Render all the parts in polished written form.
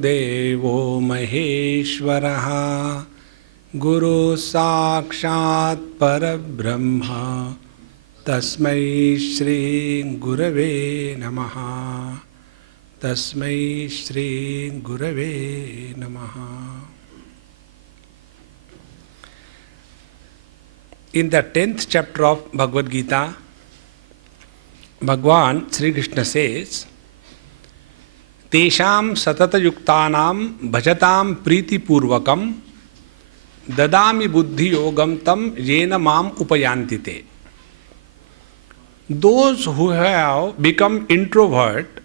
गुरुदेवो महेश्वरः गुरु साक्षात् परब्रह्म तस्मै श्री गुरवे नमः तस्मै श्री गुरवे नमः. In the 10th chapter of Bhagavad Gita, Bhagwan Sri Krishna says, Tesham satata yuktanam bhajatam priti purvakam dadami buddhi yogam tam yena mam upayantite. Those who have become introvert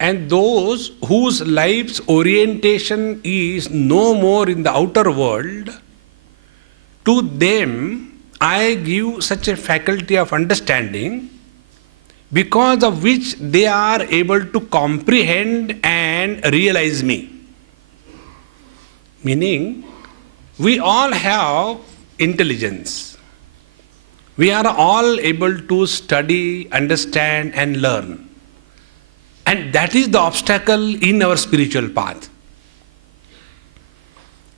and those whose life's orientation is no more in the outer world, to them I give such a faculty of understanding because of which they are able to comprehend and realize me. Meaning, we all have intelligence. We are all able to study, understand and learn. And that is the obstacle in our spiritual path.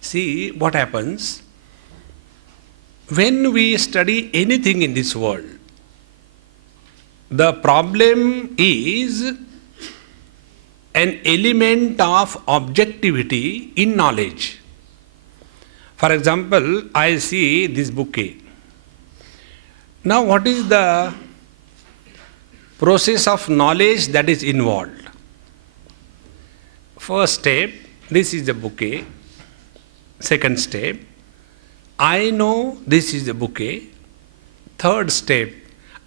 See what happens when we study anything in this world. The problem is an element of objectivity in knowledge. For example, I see this bouquet. Now what is the process of knowledge that is involved? First step, this is the bouquet. Second step, I know this is the bouquet. Third step,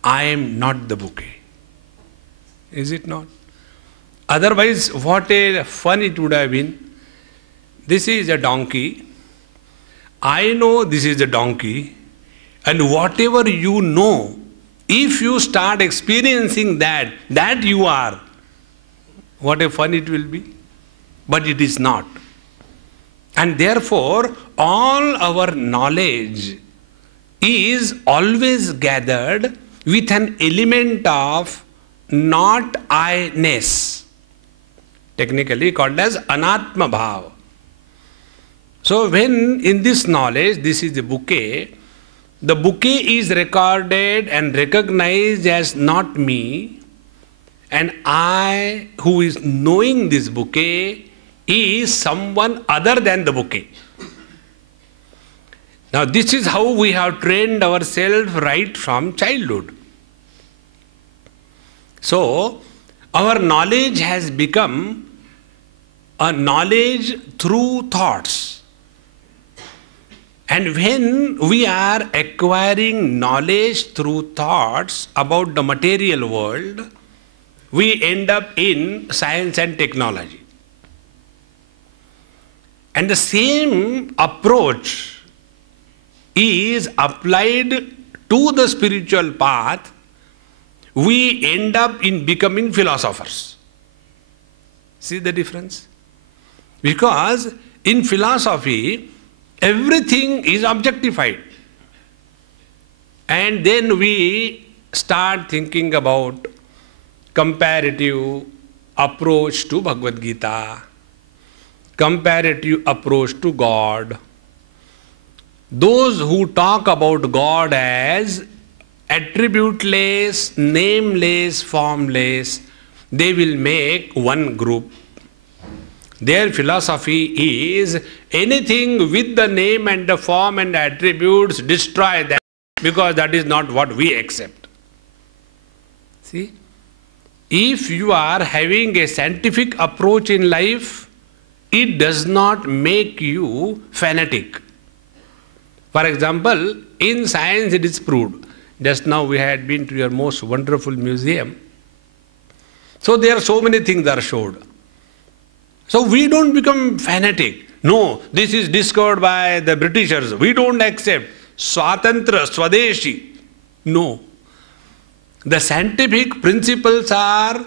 I am not the bouquet. Is it not? Otherwise, what a fun it would have been. This is a donkey. I know this is a donkey. And whatever you know, if you start experiencing that you are, what a fun it will be. But it is not. And therefore, all our knowledge is always gathered with an element of not I-ness, technically called as anatma bhava. So when in this knowledge, this is the bouquet is recorded and recognized as not me, and I who is knowing this bouquet is someone other than the bouquet. Now this is how we have trained ourselves right from childhood. So our knowledge has become a knowledge through thoughts. And when we are acquiring knowledge through thoughts about the material world, we end up in science and technology. And the same approach is applied to the spiritual path. We end up in becoming philosophers. See the difference? Because in philosophy, everything is objectified. And then we start thinking about comparative approach to Bhagavad Gita, comparative approach to God. Those who talk about God as attributeless, nameless, formless, they will make one group. Their philosophy is anything with the name and the form and the attributes, destroy that, because that is not what we accept. See? If you are having a scientific approach in life, it does not make you fanatic. For example, in science it is proved. Just now we had been to your most wonderful museum. So there are so many things that are showed. So we don't become fanatic. No, this is discovered by the Britishers. We don't accept. Swatantra, Swadeshi. No. The scientific principles are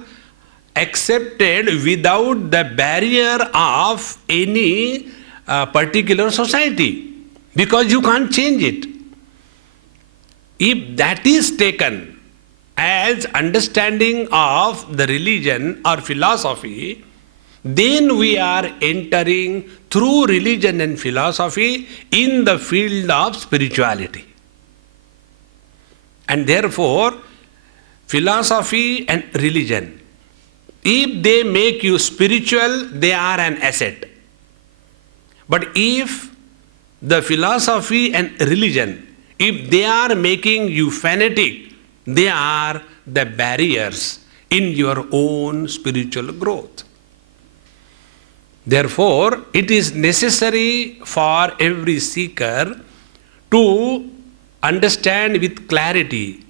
accepted without the barrier of any particular society, because you can't change it. If that is taken as understanding of the religion or philosophy, then we are entering through religion and philosophy in the field of spirituality. And therefore, philosophy and religion, if they make you spiritual, they are an asset. But if the philosophy and religion, if they are making you fanatic, they are the barriers in your own spiritual growth. Therefore, it is necessary for every seeker to understand with clarity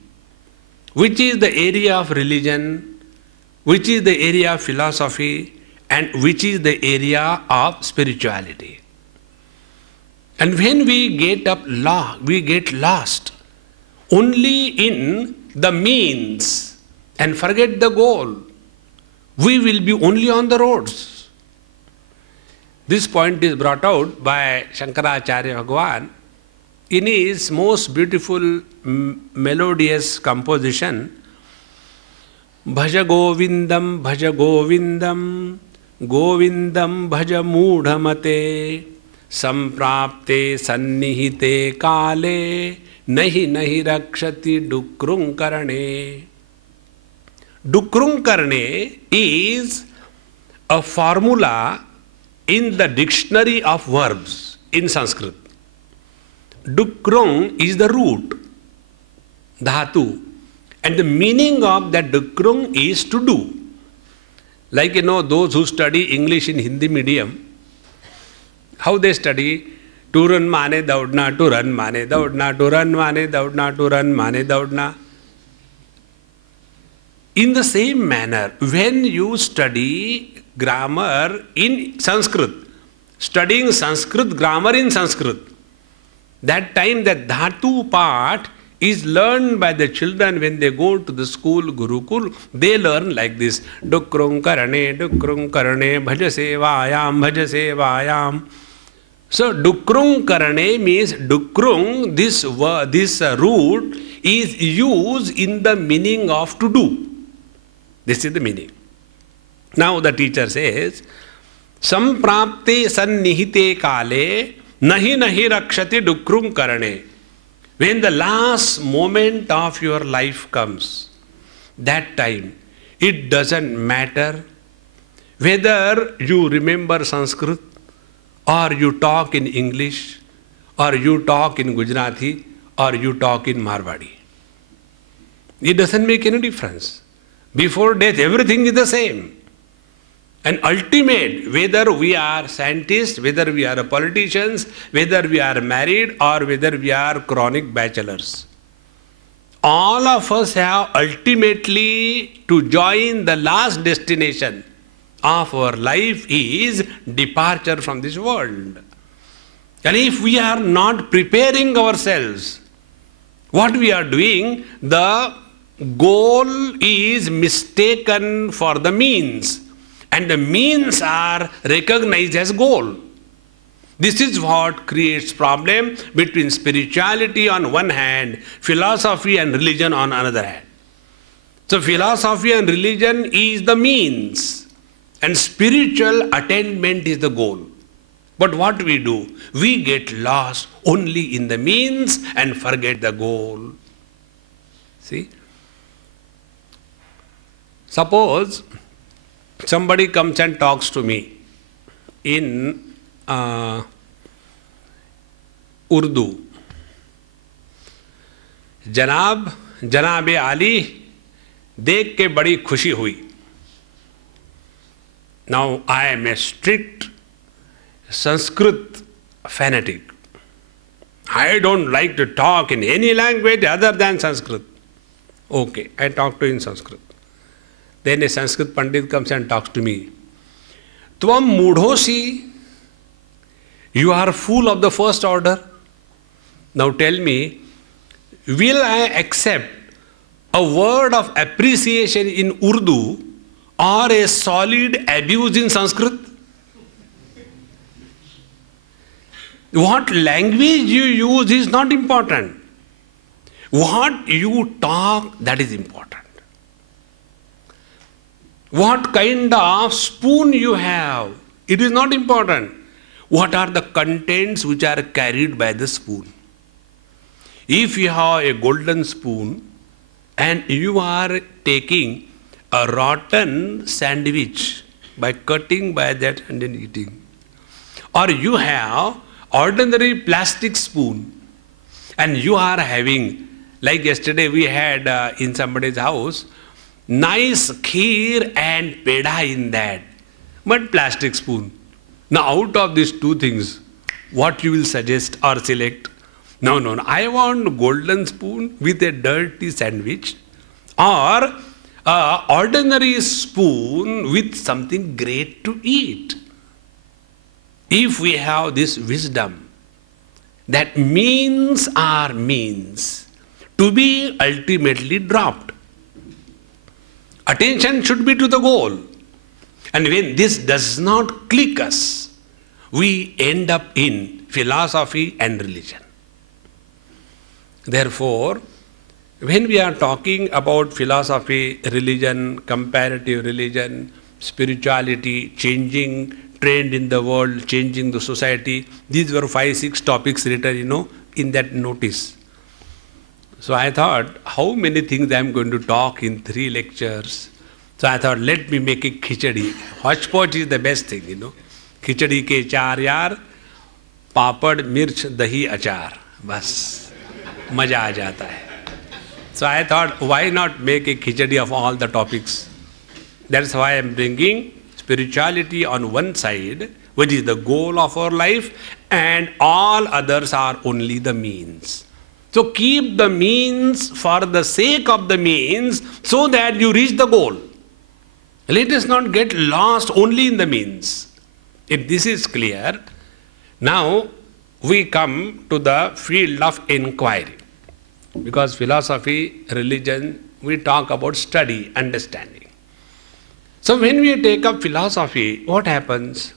which is the area of religion, which is the area of philosophy, and which is the area of spirituality. And when we get lost only in the means and forget the goal, we will be only on the roads. This point is brought out by Shankaracharya Bhagavan in his most beautiful melodious composition, Bhaja Govindam, Govindam Bhaja Moodhamate, Samprapte Sannihite Kale, Nahi Rakshati Dukrung Karane. Dukrung Karane is a formula in the dictionary of verbs in Sanskrit. Dukrung is the root, dhatu. And the meaning of that dukrung is to do. Like those who study English in Hindi medium, how they study? To run mane daudna, to run mane daudna, to run mane daudna, to run mane daudna. In the same manner, when you study grammar in Sanskrit, studying Sanskrit grammar in Sanskrit, that time that dhatu part is learned by the children when they go to the school, Gurukul. They learn like this. Dukrung karane, bhaja sevayam. So dukrung karane means dukrung, this root is used in the meaning of to do. This is the meaning. Now the teacher says, Samprapte sannihite kale, nahi rakshati dukrung karane. When the last moment of your life comes, that time, it doesn't matter whether you remember Sanskrit, or you talk in English, or you talk in Gujarati, or you talk in Marwadi. It doesn't make any difference. Before death, everything is the same. And ultimate, whether we are scientists, whether we are politicians, whether we are married, or whether we are chronic bachelors, all of us have ultimately to join the last destination of our life is departure from this world. And if we are not preparing ourselves, what we are doing, the goal is mistaken for the means. And the means are recognized as goal. This is what creates problem between spirituality on one hand, philosophy and religion on another hand. So philosophy and religion is the means, and spiritual attainment is the goal. But what we do? We get lost only in the means and forget the goal. See? Suppose somebody comes and talks to me in Urdu. जनाब आली देख के बड़ी खुशी हुई. Now I am a strict Sanskrit fanatic. I don't like to talk in any language other than Sanskrit. Okay, I talk to in Sanskrit. Then a Sanskrit Pandit comes and talks to me. Tvam mudhosi, you are fool of the first order. Now tell me, will I accept a word of appreciation in Urdu or a solid abuse in Sanskrit? What language you use is not important. What you talk, that is important. What kind of spoon you have, it is not important. What are the contents which are carried by the spoon? If you have a golden spoon and you are taking a rotten sandwich by cutting by that and then eating, or you have ordinary plastic spoon and you are having, like yesterday we had in somebody's house, nice kheer and peda in that, but plastic spoon. Now out of these two things, what you will suggest or select? No, I want golden spoon with a dirty sandwich, or ordinary spoon with something great to eat. If we have this wisdom, that means are means to be ultimately dropped. Attention should be to the goal. And when this does not click us, we end up in philosophy and religion. Therefore, when we are talking about philosophy, religion, comparative religion, spirituality, changing trend in the world, changing the society, these were 5-6 topics written, in that notice. So I thought, how many things I am going to talk in 3 lectures? So I thought, let me make a khichdi. Hodgepodge is the best thing, Khichdi ke char yaar, papad, mirch, dahi, achar. Bas, maja aa jata hai. So I thought, why not make a khichdi of all the topics? That's why I am bringing spirituality on one side, which is the goal of our life, and all others are only the means. So keep the means for the sake of the means so that you reach the goal. Let us not get lost only in the means. If this is clear, now we come to the field of inquiry. Because philosophy, religion, we talk about study, understanding. So when we take up philosophy, what happens?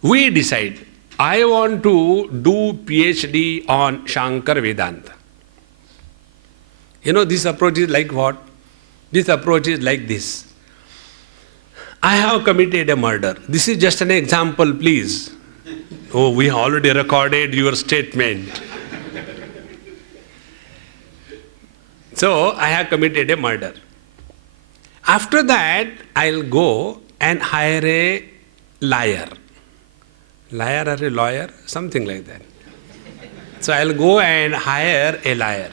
We decide, I want to do PhD on Shankar Vedanta. This approach is like what? This approach is like this. I have committed a murder. This is just an example, please. Oh, we already recorded your statement. So, I have committed a murder. After that, I'll go and hire a liar. Liar or a lawyer? Something like that. So, I'll go and hire a liar.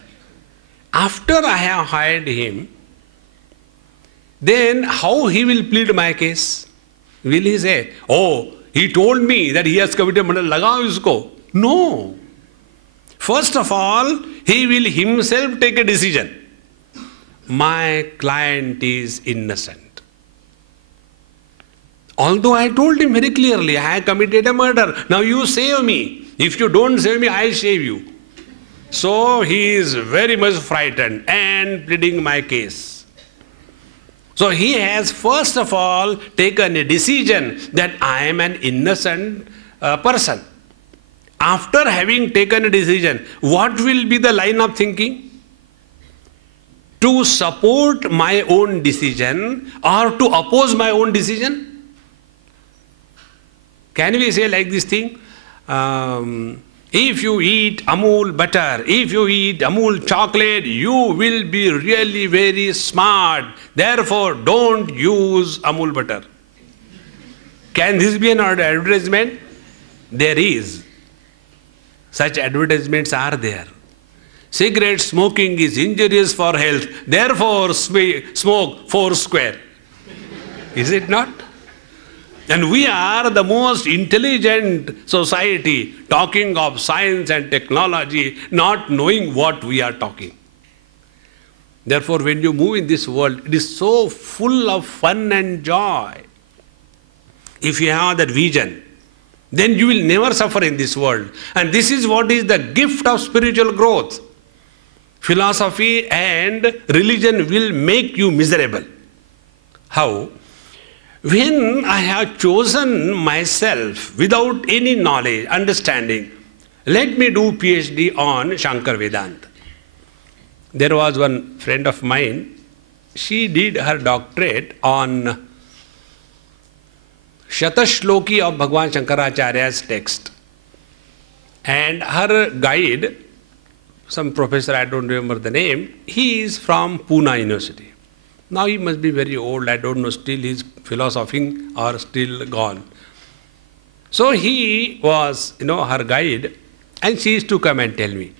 After I have hired him, then how he will plead my case? Will he say, oh, he told me that he has committed murder, lagao usko? No. First of all, he will himself take a decision. My client is innocent. Although I told him very clearly, I have committed a murder. Now you save me. If you don't save me, I save you. So he is very much frightened and pleading my case. So he has first of all taken a decision that I am an innocent person. After having taken a decision, what will be the line of thinking? To support my own decision or to oppose my own decision? Can we say like this thing? If you eat Amul butter, if you eat Amul chocolate, you will be really very smart. Therefore, don't use Amul butter. Can this be an advertisement? There is. Such advertisements are there. Cigarette smoking is injurious for health. Therefore, smoke 4 square. Is it not? And we are the most intelligent society talking of science and technology, not knowing what we are talking. Therefore, when you move in this world, it is so full of fun and joy. If you have that vision, then you will never suffer in this world. And this is what is the gift of spiritual growth. Philosophy and religion will make you miserable. How? When I have chosen myself without any knowledge, understanding, let me do PhD on Shankar Vedanta. There was one friend of mine, she did her doctorate on Shatashloki of Bhagwan Shankaracharya's text. And her guide, some professor, I don't remember the name, he is from Pune University. Now he must be very old, I don't know, still he's philosophizing or still gone. So he was, her guide, and she used to come and tell me,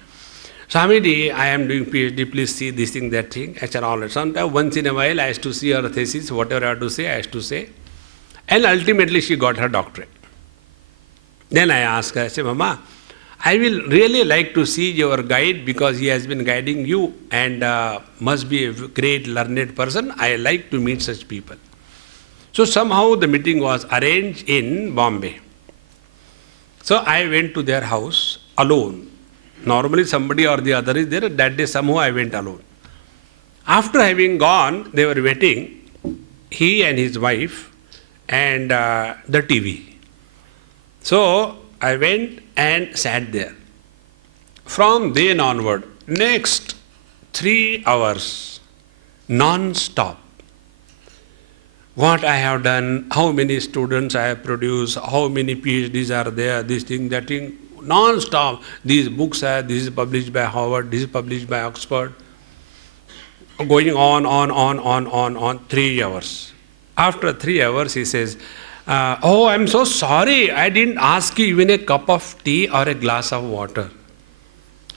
Swamiji, I am doing PhD, please see this thing, that thing. I said, all right. Sometimes once in a while I used to see her thesis, whatever I had to say, I used to say. And ultimately she got her doctorate. Then I asked her, I said, Mama, I will really like to see your guide because he has been guiding you and must be a great learned person. I like to meet such people. So somehow the meeting was arranged in Bombay. So I went to their house alone. Normally somebody or the other is there. That day somehow I went alone. After having gone, they were waiting, he and his wife and the TV. So I went and sat there. From then onward, next 3 hours, non-stop. What I have done, how many students I have produced, how many PhDs are there, this thing, that thing, non-stop. These books are, this is published by Harvard, this is published by Oxford. Going on, 3 hours. After 3 hours, he says, oh, I'm so sorry, I didn't ask you even a cup of tea or a glass of water.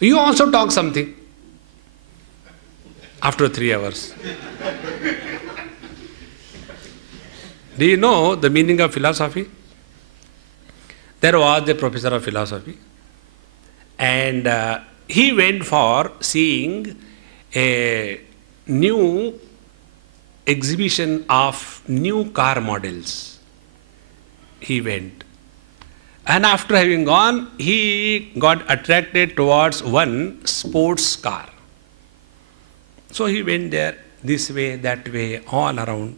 You also talk something. After 3 hours. Do you know the meaning of philosophy? There was a professor of philosophy, and he went for seeing a new exhibition of new car models. He went. And after having gone, he got attracted towards one sports car. So he went there, this way, that way, all around.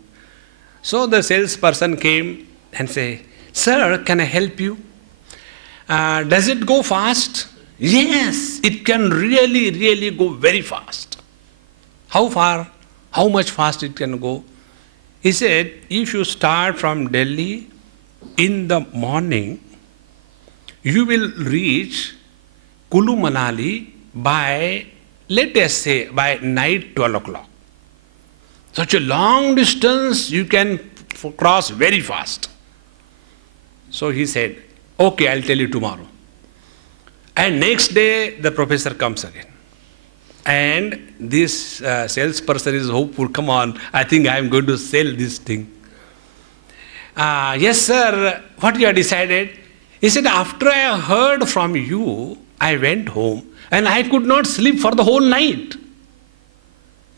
So the salesperson came and said, Sir, can I help you? Does it go fast? Yes, it can really go very fast. How far? How much fast it can go? He said, if you start from Delhi in the morning, you will reach Kulu Manali by, let us say, by night 12 o'clock. Such a long distance you can cross very fast. So he said, okay, I'll tell you tomorrow. And next day the professor comes again. And this salesperson is hopeful, come on, I think I am going to sell this thing. Yes sir, what you have decided? He said, after I heard from you, I went home and I could not sleep for the whole night.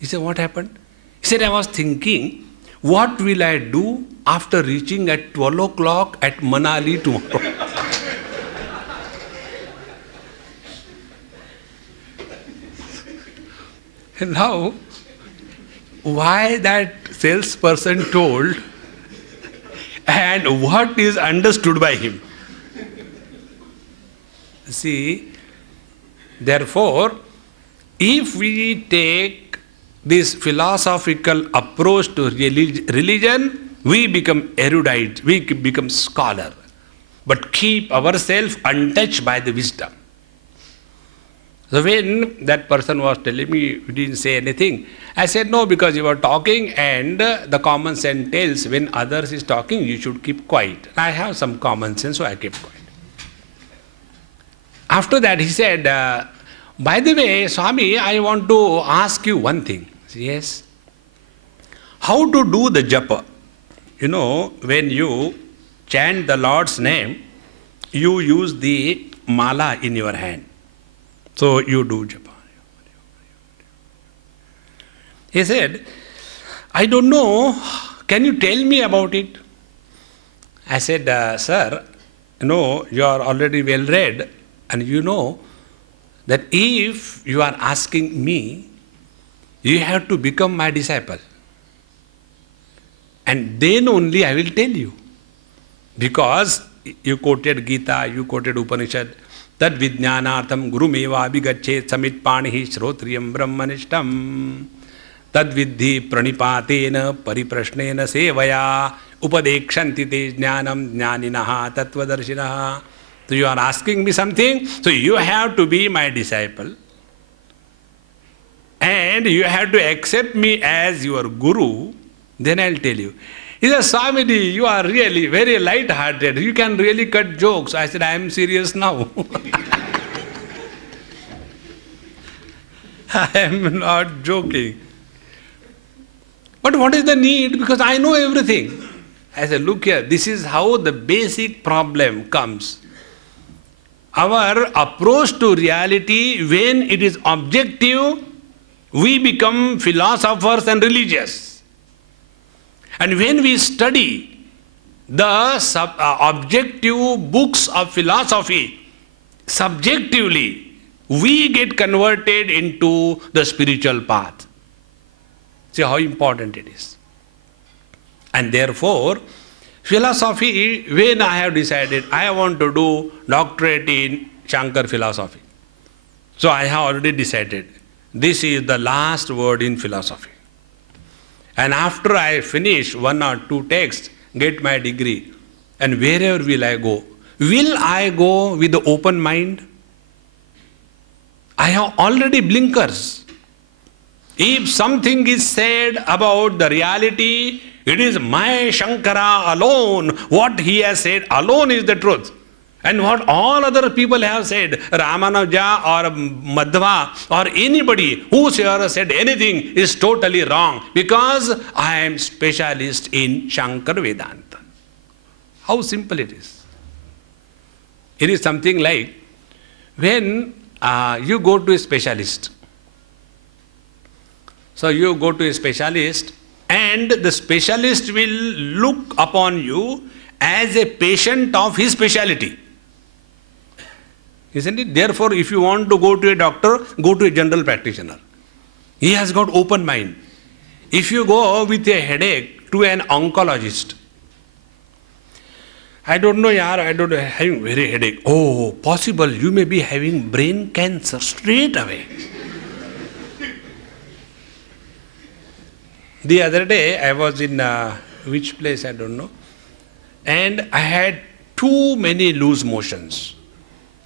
He said, what happened? He said, I was thinking, what will I do after reaching at 12 o'clock at Manali tomorrow? Now, why that salesperson told and what is understood by him? See, therefore, if we take this philosophical approach to religion, we become erudite, we become scholar, but keep ourselves untouched by the wisdom. So when that person was telling me, you didn't say anything, I said, no, because you were talking and the common sense tells when others is talking, you should keep quiet. I have some common sense, so I kept quiet. After that, he said, by the way, Swami, I want to ask you one thing. Yes. How to do the japa? You know, when you chant the Lord's name, you use the mala in your hand. So you do japa. He said, I don't know, can you tell me about it? I said, sir, you know, you are already well read, and you know that if you are asking me, you have to become my disciple. And then only I will tell you. Because you quoted Gita, you quoted Upanishad, Tad Vijnanartham Guru Meva Abhigachet Samit Panihi Shrotriyam Brahmanishtam. Tadvidhi pranipatena pariprashnena sevaya upadekshanti te jnanam jnaninaha tattvadarshinaha. So you are asking me something, so you have to be my disciple. And you have to accept me as your guru, then I'll tell you. He said, Swamiji, you are really very light-hearted. You can really cut jokes. I said, I am serious now. I am not joking. But what is the need? Because I know everything. I said, look here, this is how the basic problem comes. Our approach to reality, when it is objective, we become philosophers and religious. And when we study the objective books of philosophy, subjectively, we get converted into the spiritual path. See how important it is. And therefore, philosophy, when I have decided I want to do doctorate in Shankar philosophy. So I have already decided this is the last word in philosophy. And after I finish 1 or 2 texts, get my degree, and wherever will I go? Will I go with the open mind? I have already blinkers. If something is said about the reality, it is my Shankara alone. What he has said alone is the truth. And what all other people have said, Ramanuja or Madhva or anybody whosoever said anything is totally wrong, because I am specialist in Shankar Vedanta. How simple it is. It is something like when you go to a specialist. So you go to a specialist and the specialist will look upon you as a patient of his speciality. Isn't it? Therefore, if you want to go to a doctor, go to a general practitioner. He has got open mind. If you go with a headache to an oncologist, I don't know, yaar, I don't know, having very headache. Oh, possible, you may be having brain cancer straight away. The other day, I was in which place, I don't know, and I had too many loose motions.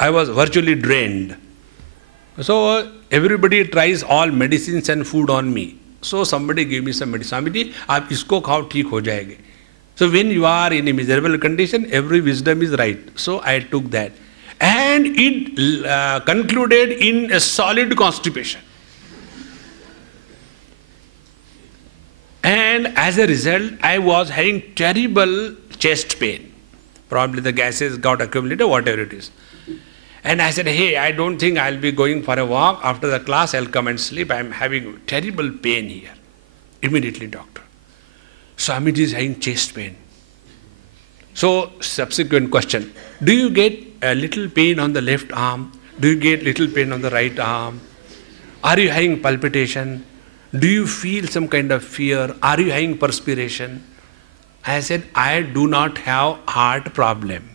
I was virtually drained. So everybody tries all medicines and food on me. So somebody gave me some medicine. Swamiji, aap isko khao, theek ho jayenge. So when you are in a miserable condition, every wisdom is right. So I took that. And it concluded in a solid constipation. And as a result, I was having terrible chest pain. Probably the gases got accumulated, whatever it is. And I said, hey, I don't think I'll be going for a walk. After the class, I'll come and sleep. I'm having terrible pain here. Immediately, doctor. Swamiji is having chest pain. So, subsequent question. Do you get a little pain on the left arm? Do you get little pain on the right arm? Are you having palpitation? Do you feel some kind of fear? Are you having perspiration? I said, I do not have heart problem.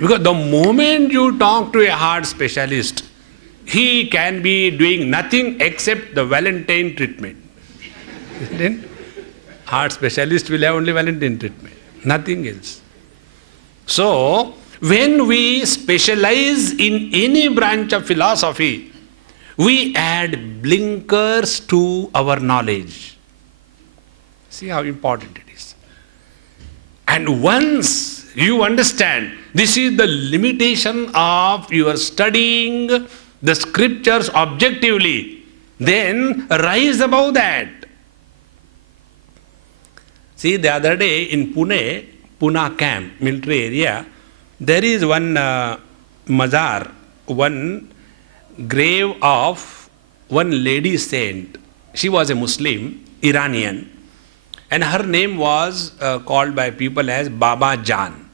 Because the moment you talk to a heart specialist, he can be doing nothing except the Valentine treatment. Then heart specialist will have only Valentine treatment, nothing else. So, when we specialize in any branch of philosophy, we add blinkers to our knowledge. See how important it is. And once you understand, this is the limitation of your studying the scriptures objectively, then rise above that. See, the other day in Pune camp, military area, there is one mazar, one grave of one lady saint. She was a Muslim, Iranian, and her name was called by people as Baba Jan.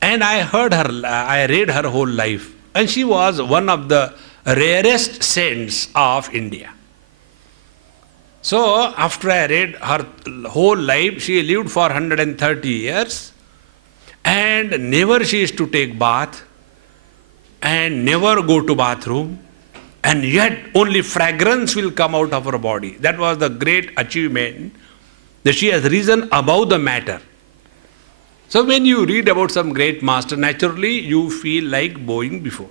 And I read her whole life, and she was one of the rarest saints of India. So, after I read her whole life, she lived for 130 years, and never she used to take bath, and never go to bathroom, and yet only fragrance will come out of her body. That was the great achievement, that she has risen above the matter. So when you read about some great master, naturally you feel like bowing before.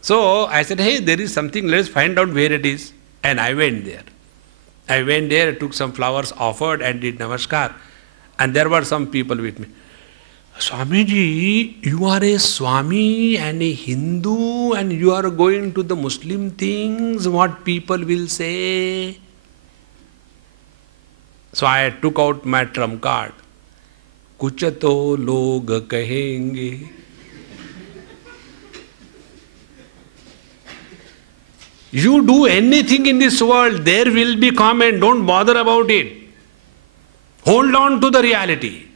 So I said, hey, there is something, let's find out where it is. And I went there. I took some flowers, offered and did namaskar. And there were some people with me. Swamiji, you are a Swami and a Hindu and you are going to the Muslim things, what people will say. So I took out my trump card. Kuch to log kahenge. You do anything in this world, there will be comment, don't bother about it. Hold on to the reality.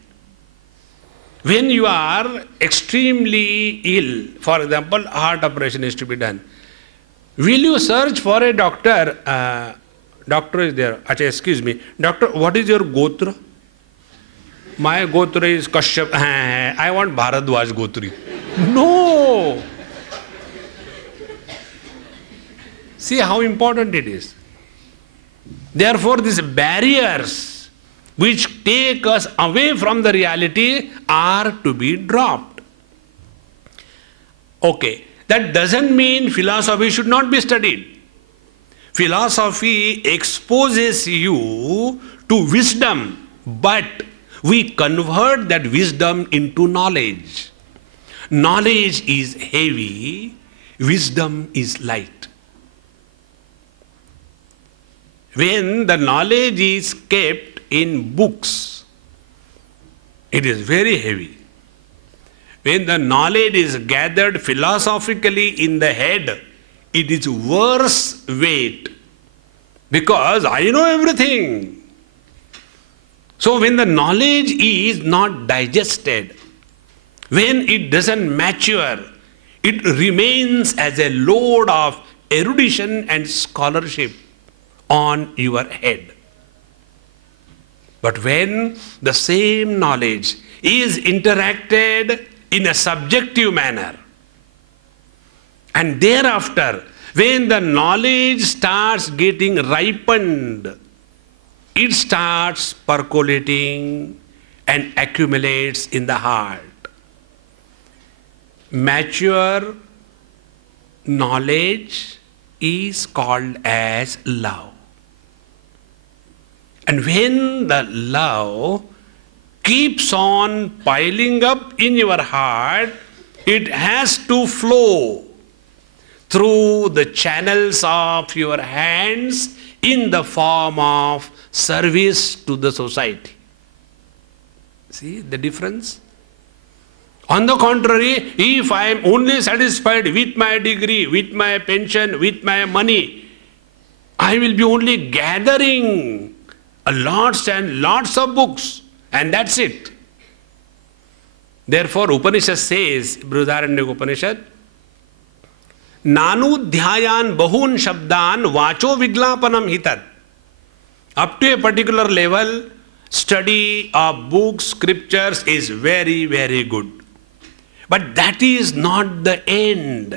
When you are extremely ill, for example, heart operation is to be done, will you search for a doctor? Doctor is there. Achha, excuse me. Doctor, what is your gotra? My gotra is Kashyap. I want Bharadwaj Gotri. No! See how important it is. Therefore, these barriers which take us away from the reality are to be dropped. Okay, that doesn't mean philosophy should not be studied. Philosophy exposes you to wisdom, but we convert that wisdom into knowledge. Knowledge is heavy, wisdom is light. When the knowledge is kept in books, it is very heavy. When the knowledge is gathered philosophically in the head, it is worse weight, because I know everything. So when the knowledge is not digested, when it doesn't mature, it remains as a load of erudition and scholarship on your head. But when the same knowledge is interacted in a subjective manner, and thereafter, when the knowledge starts getting ripened, it starts percolating and accumulates in the heart. Mature knowledge is called as love. And when the love keeps on piling up in your heart, it has to flow through the channels of your hands in the form of service to the society. See the difference? On the contrary, if I am only satisfied with my degree, with my pension, with my money, I will be only gathering lots and lots of books, and that's it. Therefore, Upanishad says, Brihadaranyaka Upanishad, Nanu dhyayan bahun shabdan vacho viglapanam hitat. Up to a particular level, study of books, scriptures is very, very good. But that is not the end.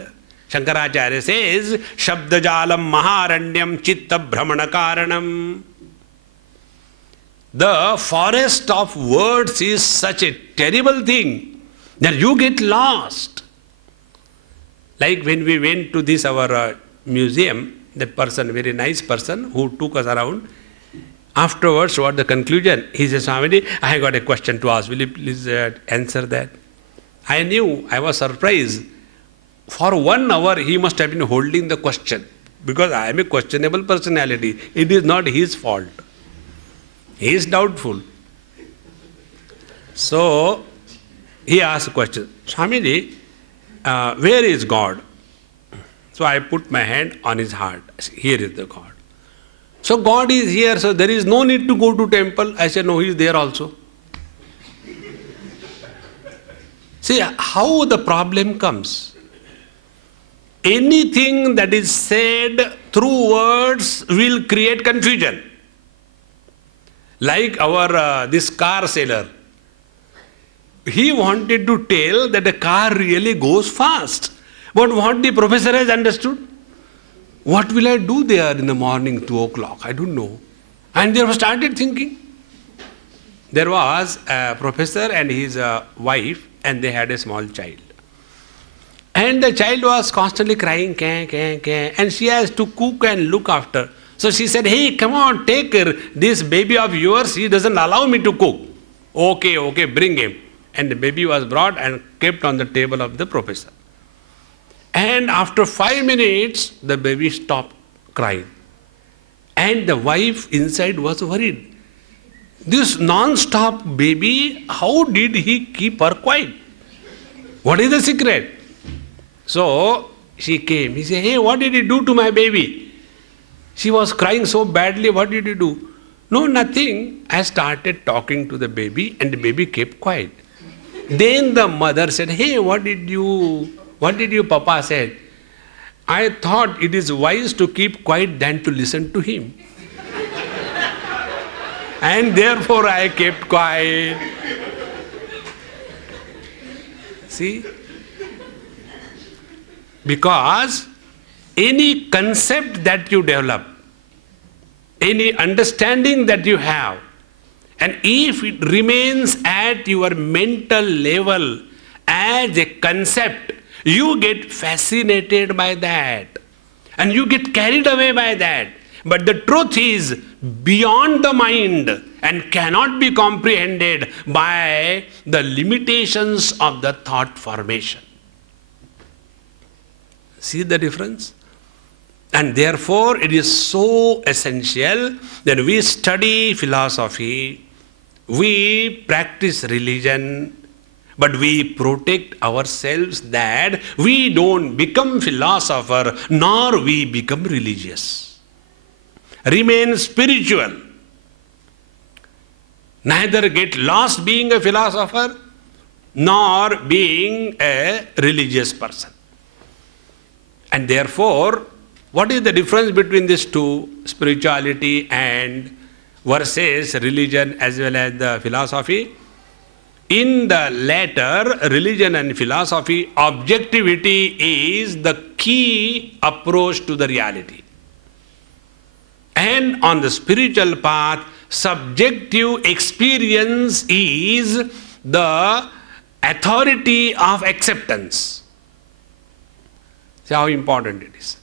Shankaracharya says, Shabdajalam maharanyam chitta brahmana karanam. The forest of words is such a terrible thing that you get lost. Like when we went to this our museum, that person, very nice person who took us around, afterwards, what the conclusion? He says, Swamiji, I got a question to ask. Will you please answer that? I knew, I was surprised. For 1 hour, he must have been holding the question, because I am a questionable personality. It is not his fault. He is doubtful. So, he asked a question, Swamiji, where is God? So I put my hand on his heart. Here is the God. So God is here, so there is no need to go to temple. I said, no, he is there also. See how the problem comes. Anything that is said through words will create confusion. Like our this car seller. He wanted to tell that a car really goes fast. But what the professor has understood? What will I do there in the morning, 2 o'clock? I don't know. And they started thinking. There was a professor and his wife, and they had a small child. And the child was constantly crying, "Kah, kah, kah," and she has to cook and look after. So she said, "Hey, come on, take this baby of yours. He doesn't allow me to cook." Okay, bring him. And the baby was brought and kept on the table of the professor. And after 5 minutes, the baby stopped crying. And the wife inside was worried. This non-stop baby, how did he keep her quiet? What is the secret? So she came. He said, "Hey, what did you do to my baby? She was crying so badly. What did you do?" "No, nothing. I started talking to the baby and the baby kept quiet." Then the mother said, "Hey, what did you Papa said?" "I thought it is wise to keep quiet than to listen to him. And therefore I kept quiet." See? Because any concept that you develop, any understanding that you have, and if it remains at your mental level as a concept, you get fascinated by that and you get carried away by that. But the truth is beyond the mind and cannot be comprehended by the limitations of the thought formation. See the difference? And therefore it is so essential that we study philosophy, we practice religion, but we protect ourselves that we don't become philosopher nor we become religious. Remain spiritual. Neither get lost being a philosopher nor being a religious person. And therefore, what is the difference between these two, spirituality and versus religion as well as the philosophy? In the latter, religion and philosophy, objectivity is the key approach to the reality. And on the spiritual path, subjective experience is the authority of acceptance. See how important it is.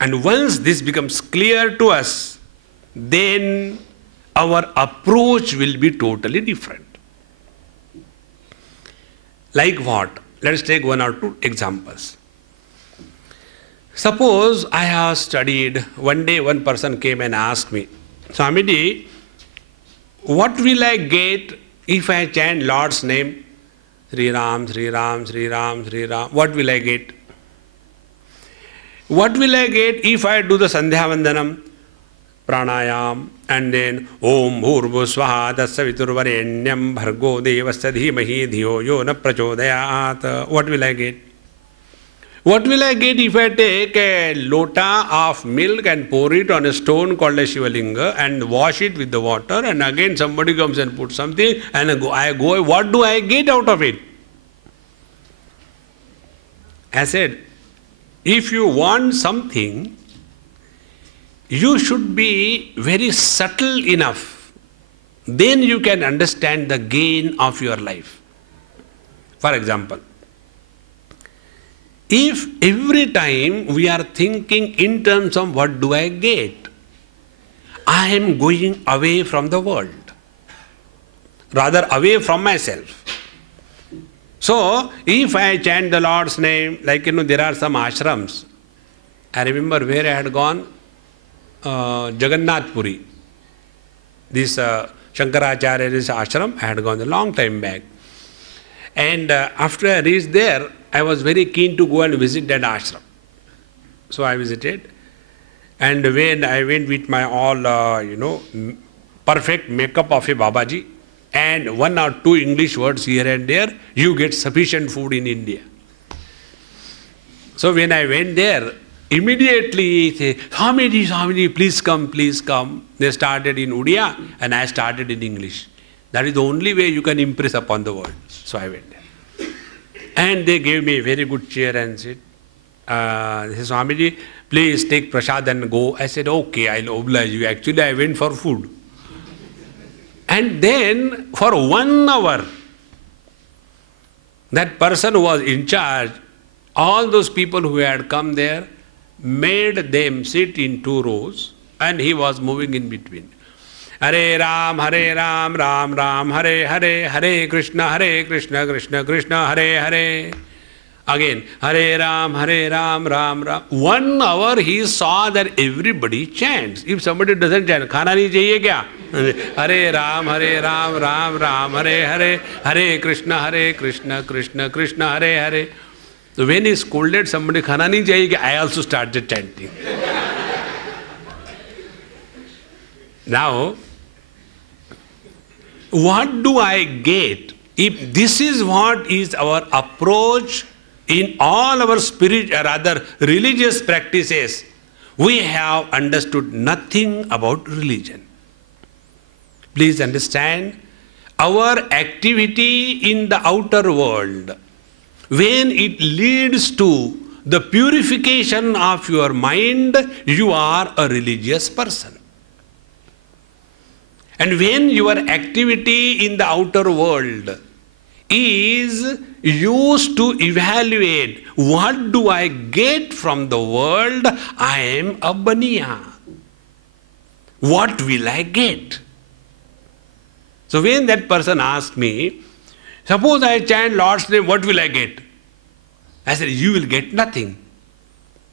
And once this becomes clear to us, then our approach will be totally different. Like what? Let us take 1 or 2 examples. Suppose I have studied, one day one person came and asked me, "Swamiji, what will I get if I chant Lord's name? Sri Ram, Sri Ram, Sri Ram, Sri Ram. What will I get? What will I get if I do the Sandhya Vandanam, pranayam, and then Om Bhurbu Swaha Tasya Viturvarenyam Bhargo Devasya Dhimahi Dhiyo Yo Na Prachodayat." What will I get? What will I get if I take a lota of milk and pour it on a stone called a Shivalinga and wash it with the water, and again somebody comes and puts something and I go, what do I get out of it? I said, if you want something, you should be very subtle enough. Then you can understand the gain of your life. For example, if every time we are thinking in terms of what do I get, I am going away from the world, rather away from myself. So, if I chant the Lord's name, like there are some ashrams. I remember where I had gone, Jagannath Puri. This Shankaracharya's ashram, I had gone a long time back. And after I reached there, I was very keen to go and visit that ashram. So I visited. And when I went with my all, perfect makeup of a Babaji, and 1 or 2 English words here and there, you get sufficient food in India. So when I went there, immediately they said, "Swamiji, Swamiji, please come, please come." They started in Odia and I started in English. That is the only way you can impress upon the world. So I went there. And they gave me a very good chair and said, he said, Swamiji, please take prasad and go. I said, okay, I'll oblige you. Actually, I went for food. And then for 1 hour, that person who was in charge, all those people who had come there, made them sit in 2 rows, and he was moving in between. Hare Ram, Ram Ram, Hare Hare, Hare Krishna, Krishna Krishna, Hare Hare. Again, Hare Ram, Ram Ram. 1 hour he saw that everybody chants. If somebody doesn't chant, khana nahi chahiye kya? Hare Ram, Ram Ram, Hare Hare, Hare Krishna, Krishna Krishna, Hare Hare. So when he scolded somebody, khana nahi chahiye kya? I also started chanting. Now, what do I get? If this is what is our approach in all our religious practices, we have understood nothing about religion. Please understand, our activity in the outer world, when it leads to the purification of your mind, you are a religious person. And when your activity in the outer world is used to evaluate what do I get from the world, I am a baniya. What will I get? So when that person asked me, suppose I chant Lord's name, what will I get? I said, you will get nothing.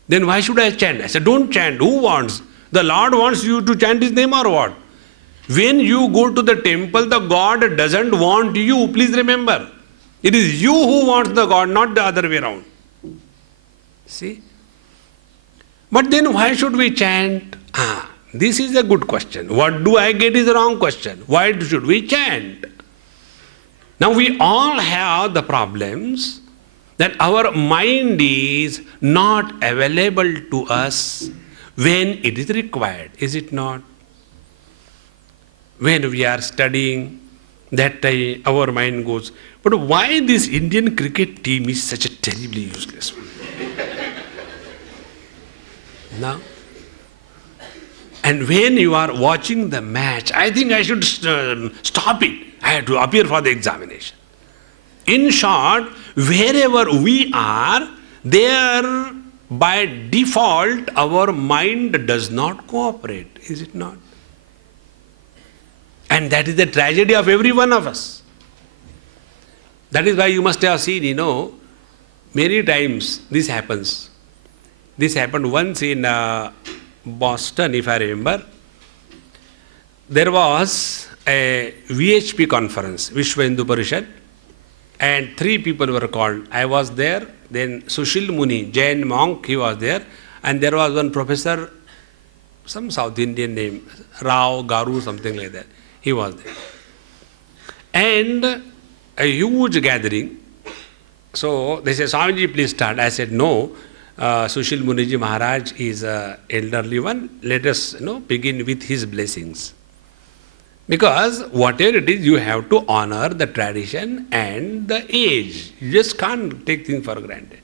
Then why should I chant? I said, don't chant. Who wants? The Lord wants you to chant His name or what? When you go to the temple, the God doesn't want you. Please remember, it is you who wants the God, not the other way around. See? But then why should we chant? This is a good question. What do I get is the wrong question. Why should we chant? Now we all have the problems that our mind is not available to us when it is required. Is it not? When we are studying, that time our mind goes, but why this Indian cricket team is such a terribly useless one? Now, and when you are watching the match, I think I should stop it. I have to appear for the examination. In short, wherever we are, there by default our mind does not cooperate. Is it not? And that is the tragedy of every one of us. That is why you must have seen, many times this happens. This happened once in Boston, if I remember. There was a VHP conference, Vishwa Hindu Parishad, and 3 people were called. I was there, then Sushil Muni, Jain monk, he was there, and there was one professor, some South Indian name, Rao, Garu, something like that. He was there. And a huge gathering. So they said, Swamiji, please start. I said, no, Sushil Muniji Maharaj is an elderly one. Let us begin with his blessings. Because whatever it is, you have to honor the tradition and the age. You just can't take things for granted.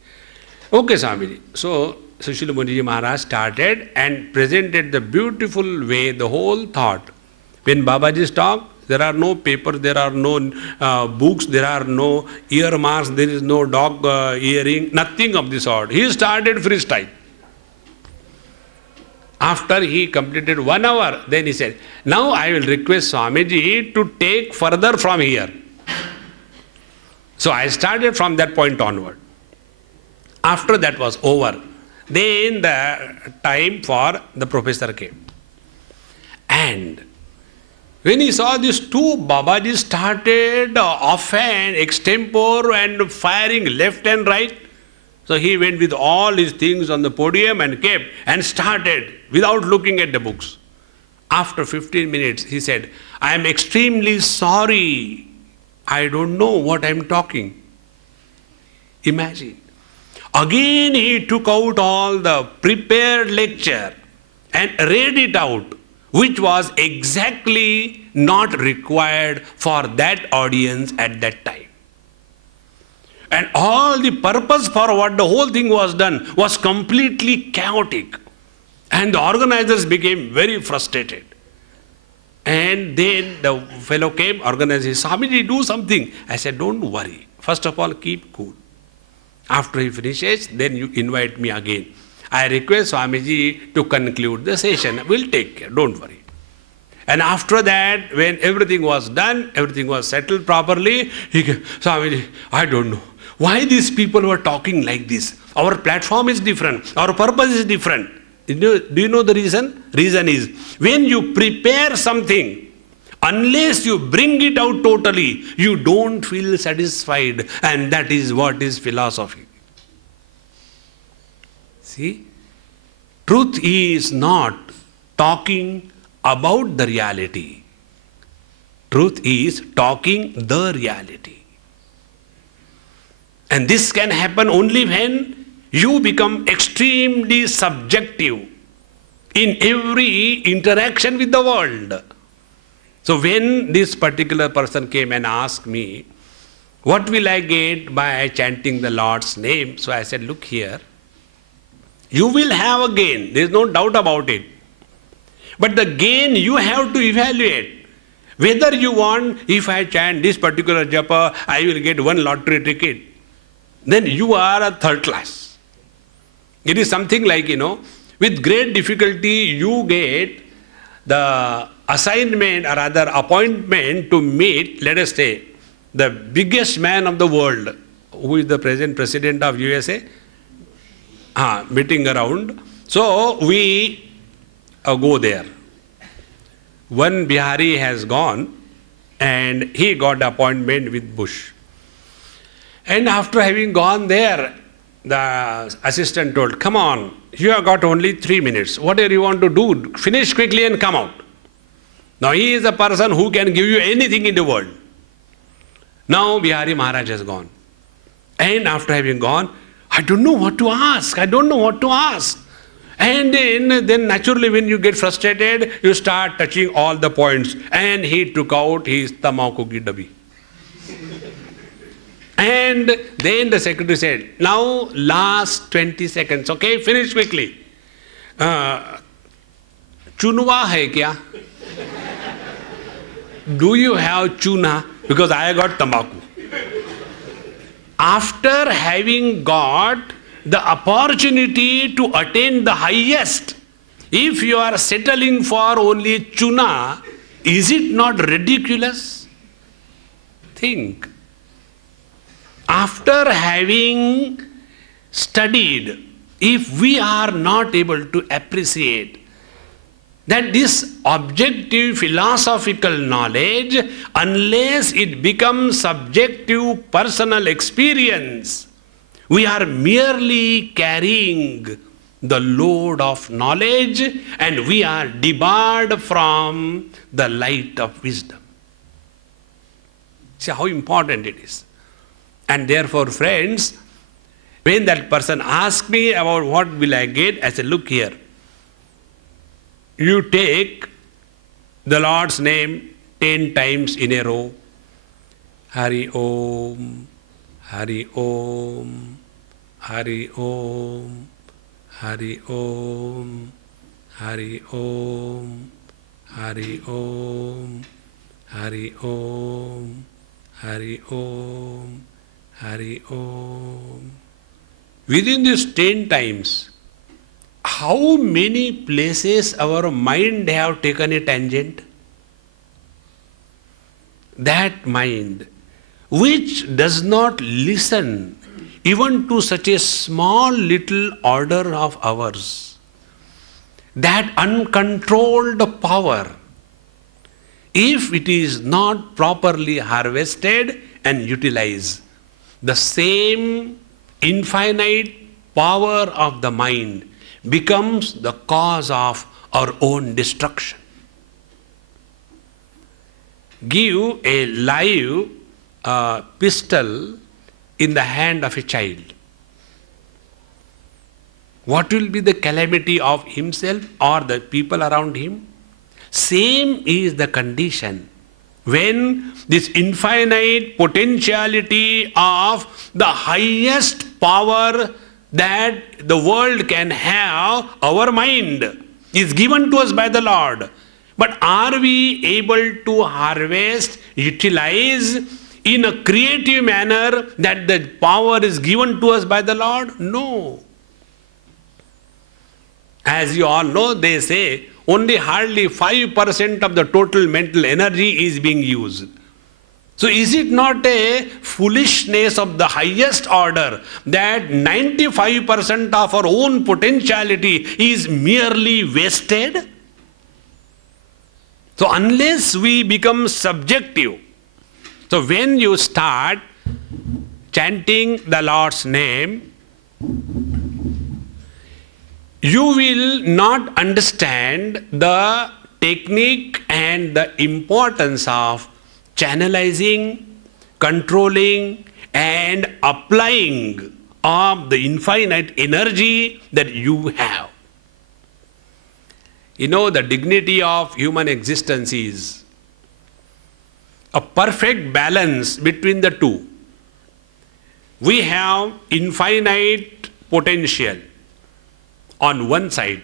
Okay, Swamiji. So Sushil Muniji Maharaj started and presented the beautiful way, the whole thought. When Babaji's talk, there are no papers, there are no books, there are no earmarks, there is no dog earring, nothing of the sort. He started freestyle. After he completed 1 hour, then he said, now I will request Swamiji to take further from here. So I started from that point onward. After that was over, then the time for the professor came. And when he saw these 2 Babajis started offhand, extempore and firing left and right, so he went with all his things on the podium and kept and started without looking at the books. After 15 minutes, he said, I am extremely sorry. I don't know what I am talking. Imagine. Again he took out all the prepared lecture and read it out, which was exactly not required for that audience at that time. And all the purpose for what the whole thing was done was completely chaotic. And the organizers became very frustrated. And then the fellow came, organized, Swamiji, do something. I said, don't worry. First of all, keep cool. After he finishes, then you invite me again. I request Swamiji to conclude the session. We'll take care, don't worry. And after that, when everything was done, everything was settled properly, he came, Swamiji, I don't know why these people were talking like this. Our platform is different. Our purpose is different. Do you know the reason? Reason is, when you prepare something, unless you bring it out totally, you don't feel satisfied. And that is what is philosophy. See? Truth is not talking about the reality. Truth is talking the reality. And this can happen only when you become extremely subjective in every interaction with the world. So when this particular person came and asked me, what will I get by chanting the Lord's name? So I said, look here, you will have a gain. There is no doubt about it. But the gain you have to evaluate. Whether you want, if I chant this particular japa, I will get one lottery ticket. Then you are a third class. It is something like, with great difficulty you get the assignment or rather appointment to meet, let us say, the biggest man of the world, who is the present president of USA, meeting around. So we go there. One Bihari has gone and he got appointment with Bush. And after having gone there, the assistant told, come on, you have got only 3 minutes. Whatever you want to do, finish quickly and come out. Now he is a person who can give you anything in the world. Now Bihari Maharaj has gone. And after having gone, I don't know what to ask. I don't know what to ask. And then naturally when you get frustrated, you start touching all the points. And he took out his tamaku ki dabi. And then the secretary said, now last 20 seconds, okay, finish quickly. Chunwa hai kya? Do you have chuna? Because I got tamaku. After having got the opportunity to attain the highest, if you are settling for only chuna, is it not ridiculous? Think. After having studied, if we are not able to appreciate that this objective philosophical knowledge, unless it becomes subjective personal experience, we are merely carrying the load of knowledge and we are debarred from the light of wisdom. See how important it is. And therefore, friends, when that person asked me about what will I get, I said, look here. You take the Lord's name 10 times in a row. Hari Om, Hari Om, Hari Om, Hari Om, Hari Om, Hari Om, Hari Om, Hari Om, Hari Om. Within these 10 times, how many places our mind have taken a tangent? That mind, which does not listen even to such a small little order of ours, that uncontrolled power, if it is not properly harvested and utilized, the same infinite power of the mind becomes the cause of our own destruction. Give a live pistol in the hand of a child. What will be the calamity of himself or the people around him? Same is the condition When this infinite potentiality of the highest power that the world can have, our mind, is given to us by the Lord. But are we able to harvest, utilize in a creative manner that the power is given to us by the Lord? No. As you all know, they say only hardly 5% of the total mental energy is being used. So is it not a foolishness of the highest order that 95% of our own potentiality is merely wasted? So unless we become subjective, so when you start chanting the Lord's name, you will not understand the technique and the importance of channelizing, controlling, and applying of the infinite energy that you have. You know, the dignity of human existence is a perfect balance between the two. We have infinite potential on one side,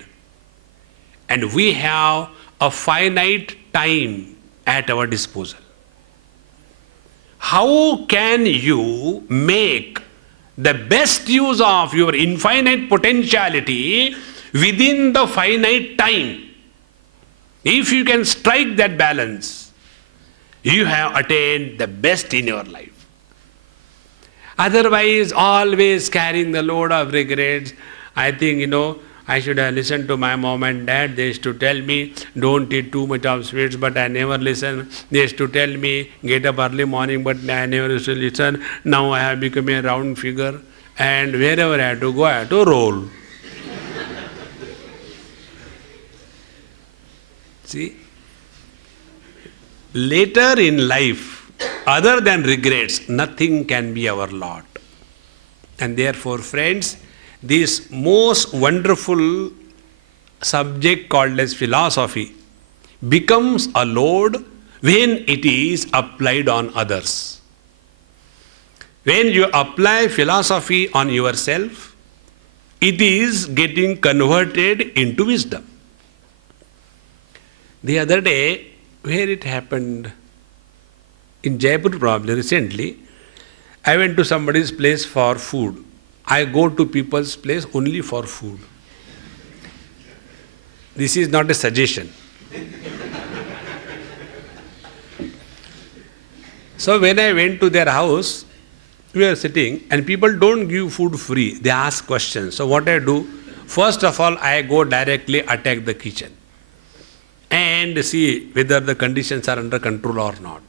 and we have a finite time at our disposal. How can you make the best use of your infinite potentiality within the finite time? If you can strike that balance, you have attained the best in your life. Otherwise, always carrying the load of regrets. I think, I should have listened to my mom and dad. They used to tell me, don't eat too much of sweets, but I never listened. They used to tell me, get up early morning, but I never used to listen. Now I have become a round figure, and wherever I have to go, I have to roll. See? Later in life, other than regrets, nothing can be our lot. And therefore, friends, this most wonderful subject called as philosophy becomes a load when it is applied on others. When you apply philosophy on yourself, it is getting converted into wisdom. The other day, where it happened, in Jaipur probably recently, I went to somebody's place for food. I go to people's place only for food. This is not a suggestion. So when I went to their house, we were sitting, and people don't give food free. They ask questions. So what I do, first of all, I go directly attack the kitchen and see whether the conditions are under control or not.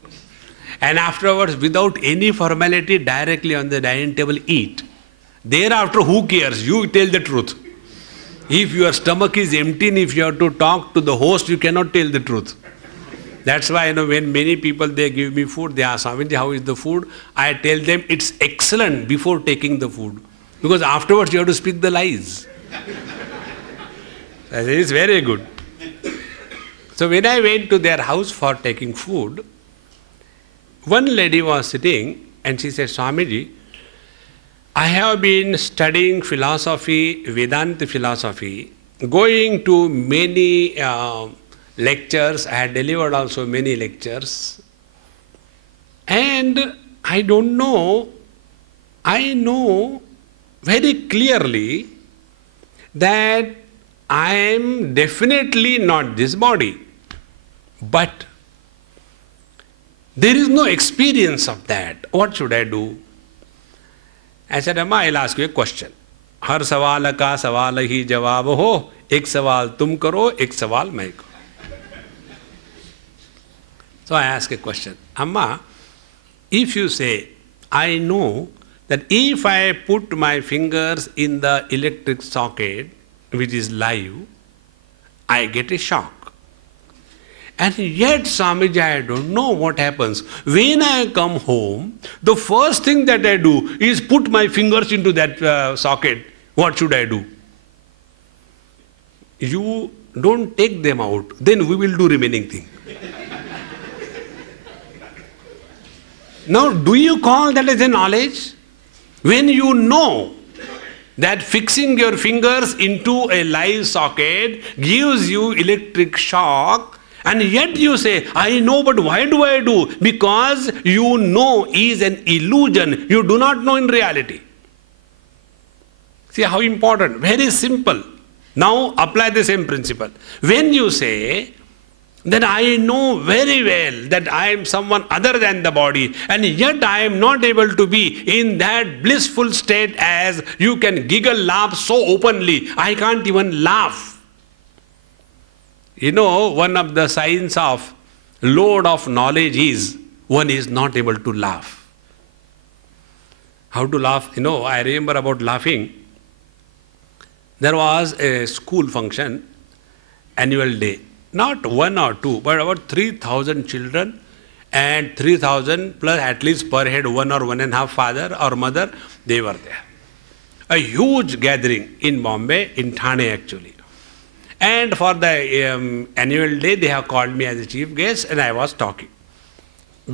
And afterwards, without any formality, directly on the dining table, eat. Thereafter, who cares? You tell the truth. If your stomach is empty and if you have to talk to the host, you cannot tell the truth. That's why, when many people, they give me food, they ask, Swamiji, how is the food? I tell them it's excellent before taking the food. Because afterwards, you have to speak the lies. I say, it's very good. So when I went to their house for taking food, one lady was sitting and she said, Swamiji, I have been studying philosophy, Vedanta philosophy, going to many lectures. I had delivered also many lectures. And I don't know, I know very clearly that I am definitely not this body. But there is no experience of that. What should I do? I said, Amma, I'll ask you a question. हर सवाल का सवाल ही जवाब हो, एक सवाल तुम करो, एक सवाल मैं करो. So I ask a question. Amma, if you say, I know that if I put my fingers in the electric socket, which is live, I get a shock. And yet, Swamiji, I don't know what happens. When I come home, the first thing that I do is put my fingers into that socket. What should I do? You don't take them out, then we will do remaining thing. Now, do you call that as a knowledge? When you know that fixing your fingers into a live socket gives you electric shock, and yet you say, I know, but why do I do? Because you know is an illusion. You do not know in reality. See how important, very simple. Now apply the same principle. When you say that I know very well that I am someone other than the body, and yet I am not able to be in that blissful state as you can giggle, laugh so openly. I can't even laugh. You know, one of the signs of load of knowledge is one is not able to laugh. How to laugh? You know, I remember about laughing. There was a school function, annual day. Not one or two, but about 3,000 children and 3,000 plus at least per head 1 or 1.5 father or mother, they were there. A huge gathering in Bombay, in Thane actually. And for the annual day, they have called me as a chief guest and I was talking.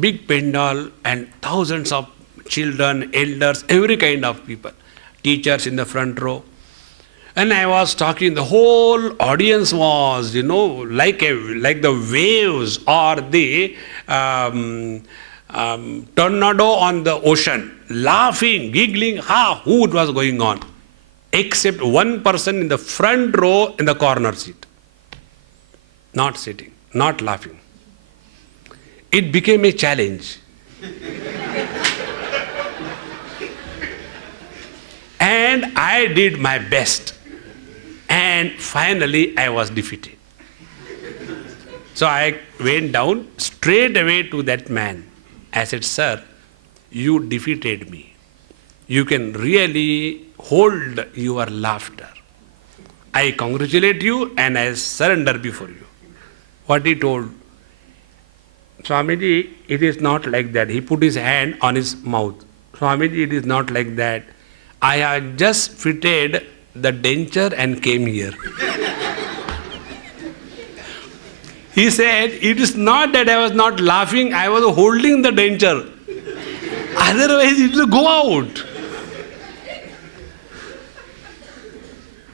Big pandal and thousands of children, elders, every kind of people. Teachers in the front row. And I was talking, the whole audience was, you know, like the waves or the tornado on the ocean, laughing, giggling, who it was going on, except one person in the front row in the corner seat, not sitting, not laughing. It became a challenge. And I did my best. And finally, I was defeated. So I went down straight away to that man. I said, sir, you defeated me. You can really hold your laughter. I congratulate you and I surrender before you. What he told? Swamiji, it is not like that. He put his hand on his mouth. Swamiji, it is not like that. I have just fitted the denture and came here. He said, it is not that I was not laughing, I was holding the denture. Otherwise it will go out.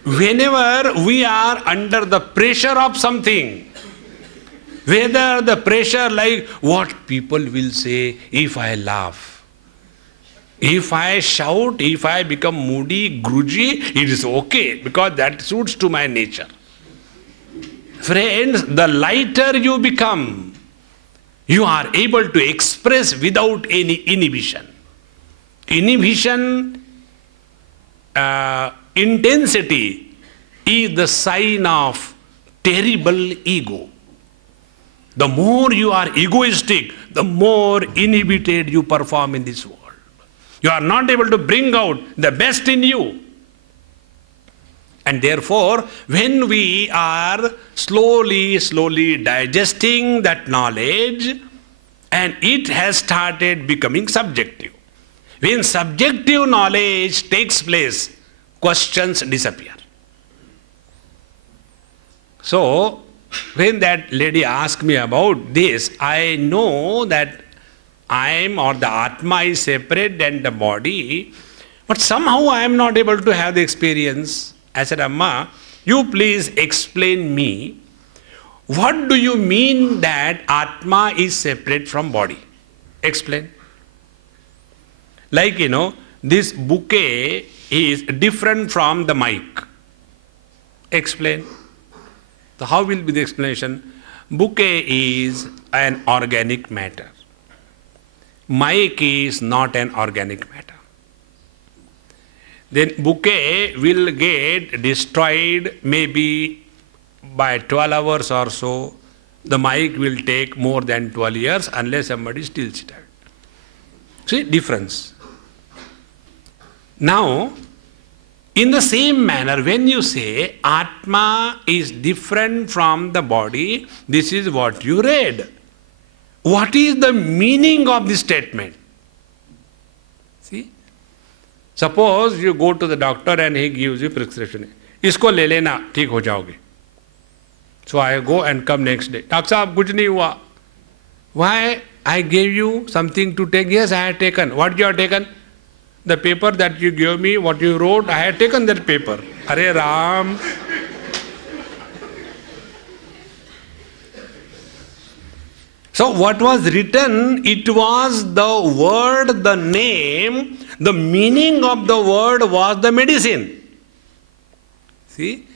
Whenever we are under the pressure of something, whether the pressure like what people will say if I laugh, if I shout, if I become moody, grudgy, it is okay because that suits to my nature. Friends, the lighter you become, you are able to express without any inhibition. Inhibition, intensity is the sign of terrible ego. The more you are egoistic, the more inhibited you perform in this world. You are not able to bring out the best in you. And therefore, when we are slowly digesting that knowledge, and it has started becoming subjective. When subjective knowledge takes place, questions disappear. So, when that lady asked me about this, I know that I am or the Atma is separate than the body, but somehow I am not able to have the experience. I said, Amma, you please explain me, what do you mean that Atma is separate from body? Explain. Like, you know, this bouquet is different from the mic. Explain. So how will be the explanation? Bouquet is an organic matter. Mic is not an organic matter. Then bouquet will get destroyed maybe by 12 hours or so. The mic will take more than 12 years unless somebody steals it out. See, difference. Now, in the same manner, when you say Atma is different from the body, this is what you read. What is the meaning of this statement? See? Suppose you go to the doctor and he gives you prescription. Isko le lena, theek ho jaoge. So I go and come next day. Doctor sahab, kuch nahi hua. Why? I gave you something to take. Yes, I had taken. What you have taken? The paper that you gave me, what you wrote, I had taken that paper. Hare Ram. So what was written, it was the word, the name, the meaning of the word was the medicine. See?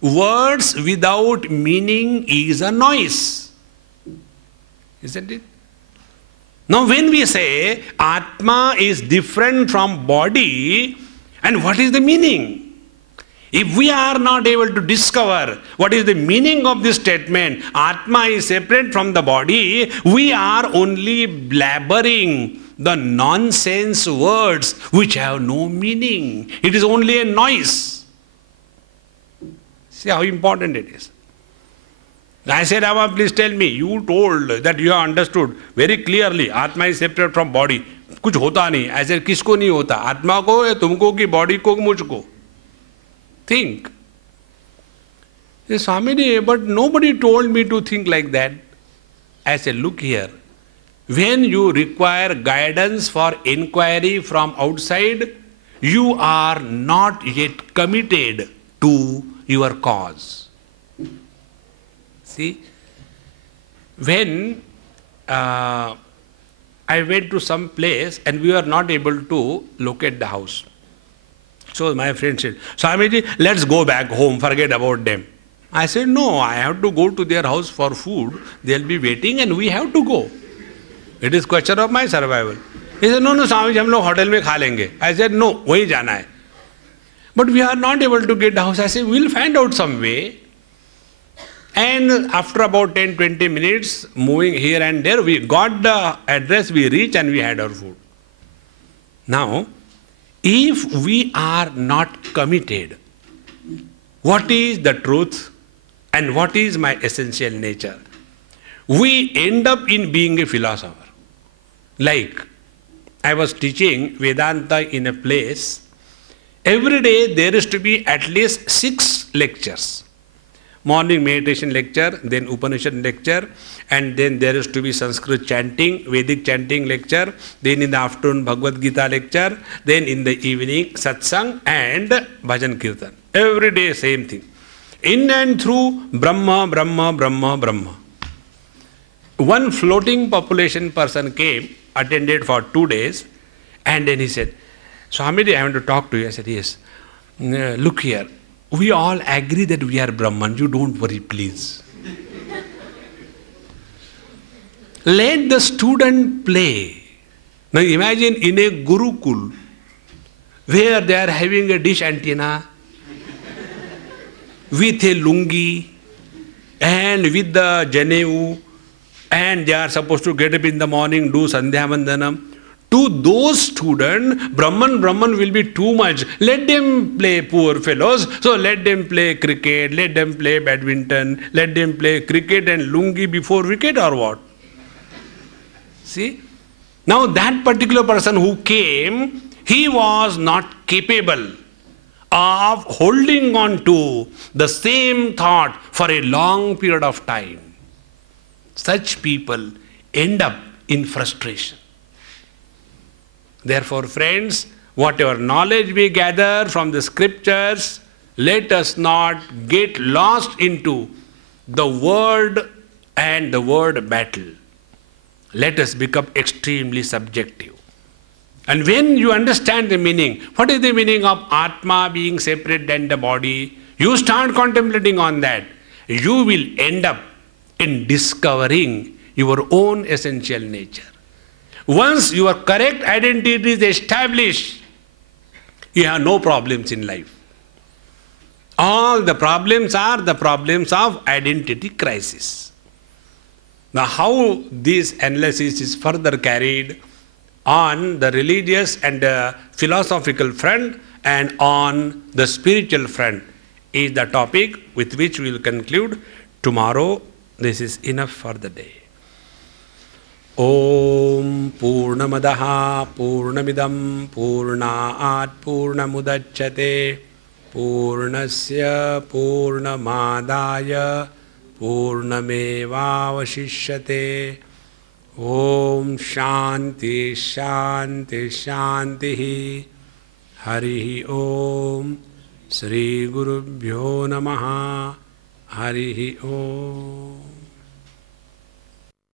Words without meaning is a noise. Isn't it? Now when we say Atma is different from body, and what is the meaning? If we are not able to discover what is the meaning of this statement, Atma is separate from the body, we are only blabbering the nonsense words which have no meaning. It is only a noise. See how important it is. I said, Rama, please tell me, you told that you have understood very clearly, Atma is separate from body. कुछ होता नहीं. I said, किसको नहीं होता? आत्मा को या तुमको कि body को मुझको? Think. He said, Swamiji, but nobody told me to think like that. I said, look here. When you require guidance for inquiry from outside, you are not yet committed to your cause. See, when I went to some place and we were not able to locate the house. So my friend said, Swamiji, let's go back home, forget about them. I said, no, I have to go to their house for food. They'll be waiting and we have to go. It is question of my survival. He said, no, Swamiji, हम लोग hotel में खा लेंगे. I said, no, वही जाना है. But we are not able to get the house. I said, we'll find out some way. And after about 10-20 minutes, moving here and there, we got the address, we reached and we had our food. Now, if we are not committed, what is the truth and what is my essential nature? We end up in being a philosopher. Like, I was teaching Vedanta in a place. Every day there is to be at least 6 lectures. Morning meditation lecture, then Upanishad lecture, and then there is to be Sanskrit chanting, Vedic chanting lecture, then in the afternoon Bhagavad Gita lecture, then in the evening Satsang and Bhajan Kirtan. Every day same thing. In and through Brahma, Brahma, Brahma, Brahma. One floating population person came, attended for 2 days, and then he said, Swamiji, I want to talk to you. I said, yes. Look here. We all agree that we are Brahman. You don't worry, please. Let the student play. Now imagine in a Gurukul, where they are having a dish antenna, with a lungi, and with the janeu, and they are supposed to get up in the morning, do Sandhya Vandanam. To those students, Brahman will be too much. Let them play, poor fellows. So let them play cricket, let them play badminton, let them play cricket and lungi before wicket or what? See? Now that particular person who came, he was not capable of holding on to the same thought for a long period of time. Such people end up in frustration. Therefore, friends, whatever knowledge we gather from the scriptures, let us not get lost into the word and the word battle. Let us become extremely subjective. And when you understand the meaning, what is the meaning of Atma being separate than the body? You start contemplating on that. You will end up in discovering your own essential nature. Once your correct identity is established, you have no problems in life. All the problems are the problems of identity crisis. Now how this analysis is further carried on the religious and philosophical front and on the spiritual front is the topic with which we will conclude tomorrow. This is enough for the day. Om Purnamadaha Purnamidam Purnaat Purnamudachyate Purnasya Purnamadaya Purnamevavashishyate Om Shanti शांति शांति। हरि ओम। श्री गुरुभ्यो नमः। हरि ओम।